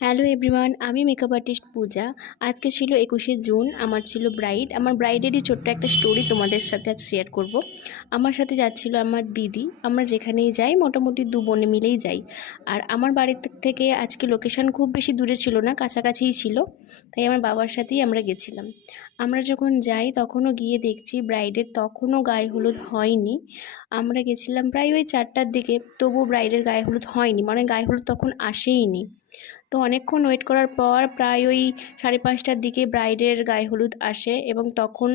Hello everyone, আমি makeup artist পূজা। আজকে ছিল 21শে জুন, আমার ছিল ব্রাইড। আমার ব্রাইডেরই ছোট্ট একটা স্টোরি তোমাদের সাথে আজ শেয়ার করব। আমার সাথে যাচ্ছিল আমার দিদি। আমরা যেখানেই যাই মোটামুটি দু বোনে মিলেই যাই। আর আমার বাড়ির থেকে আজকে লোকেশন খুব বেশি দূরে ছিল না, কাছাকাছিই ছিল, তাই আমার বাবার সাথেই আমরা গেছিলাম। আমরা যখন যাই তখনও গিয়ে দেখছি ব্রাইডের তখনও গায়ে হলুদ হয়নি। আমরা গেছিলাম প্রায় ওই 4টার দিকে, তবুও ব্রাইডের গায়ে হলুদ হয়নি, মানে গায়ে হলুদ তখন আসেইনি। তো অনেকক্ষণ ওয়েট করার পর প্রায় ওই 5:30টার দিকে ব্রাইডের গায়ে হলুদ আসে এবং তখন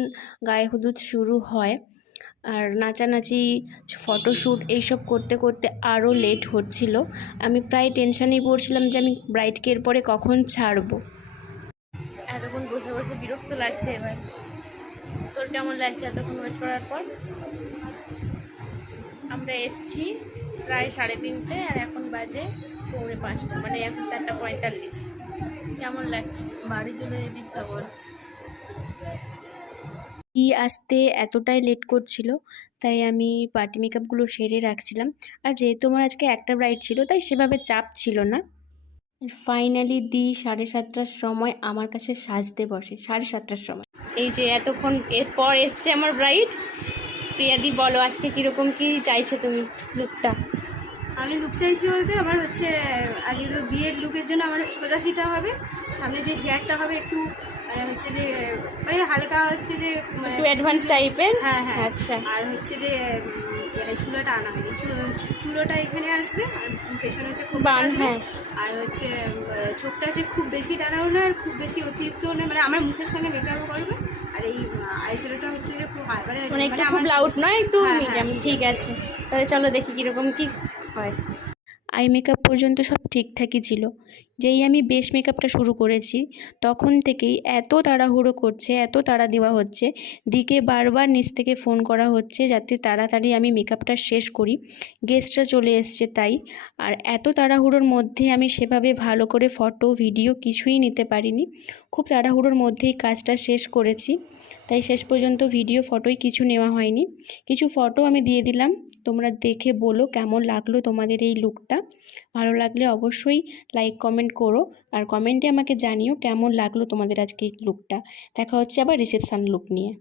গায়ে হলুদ শুরু হয়। আর নাচানাচি, ফটোশ্যুট এইসব করতে করতে আরও লেট হচ্ছিল। আমি প্রায় টেনশানেই পড়ছিলাম যে আমি ব্রাইডকে এরপরে কখন ছাড়বো। এতক্ষণ বসে বসে বিরক্ত লাগছে। এবার তোর কেমন লাগছে এতক্ষণ ওয়েট করার পর? আমরা এসছি প্রায় 3:30, আর এখন বাজে 4:45, মানে এখন 4:45। কেমন লাগছে? বাড়ি চলে যেতে ইচ্ছা করছে। আসতে এতটাই লেট করছিল, তাই আমি পার্টি মেকআপগুলো সেরে রাখছিলাম। আর যেহেতু আমার আজকে একটা ব্রাইড ছিল, তাই সেভাবে চাপ ছিল না। ফাইনালি 7:30টার সময় আমার কাছে সাজতে বসে, 7:30টার সময়। এই যে এতক্ষণ এরপর এসছে আমার ব্রাইড। প্রিয়াদি, বলো আজকে কীরকম কী চাইছো তুমি লুকটা? আমি লুক চাইছি বলতে আমার আগে তো বিয়ের লুকের জন্য আমার সোজা সিধা হবে, সামনে যে হেয়ারটা হবে একটু যে হালকা যে একটু অ্যাডভান্স টাইপের। হ্যাঁ হ্যাঁ, আচ্ছা। আর যে চুলোটা আনা হয়নি, চুলোটা এখানে আসবে, আর পেছনে খুব আসবে। হ্যাঁ। আর চোখটা খুব বেশি টানাও না আর খুব বেশি অতিরিক্তও না, মানে আমার মুখের সঙ্গে মেকআপও করবে। আর এই আইশ্যাডোটা যে খুব একটু খুব লাউড নয়, একটু মিডিয়াম। ঠিক আছে, তাহলে চলো দেখি কীরকম কী হয়। আই মেকআপ পর্যন্ত সব ঠিকঠাকই ছিল। যেই আমি বেস মেকআপটা শুরু করেছি তখন থেকেই এত তাড়াহুড়ো করছে, এত তাড়া দেওয়া হচ্ছে, দিকে বারবার নিচ থেকে ফোন করা হচ্ছে যাতে তাড়াতাড়ি আমি মেকআপটা শেষ করি। গেস্টরা চলে এসছে তাই। আর এত তাড়াহুড়োর মধ্যে আমি সেভাবে ভালো করে ফটো ভিডিও কিছুই নিতে পারিনি। খুব তাড়াহুড়োর মধ্যেই কাজটা শেষ করেছি, তাই শেষ পর্যন্ত ভিডিও ফটোই কিছু নেওয়া হয়নি। কিছু ফটো আমি দিয়ে দিলাম, তোমরা দেখে বলো কেমন লাগলো তোমাদের এই লুকটা। ভালো লাগলে অবশ্যই লাইক কমেন্ট করো, আর কমেন্টে আমাকে জানিও কেমন লাগলো তোমাদের আজকে এই লুকটা। দেখা হচ্ছে আবার রিসেপশান লুক নিয়ে।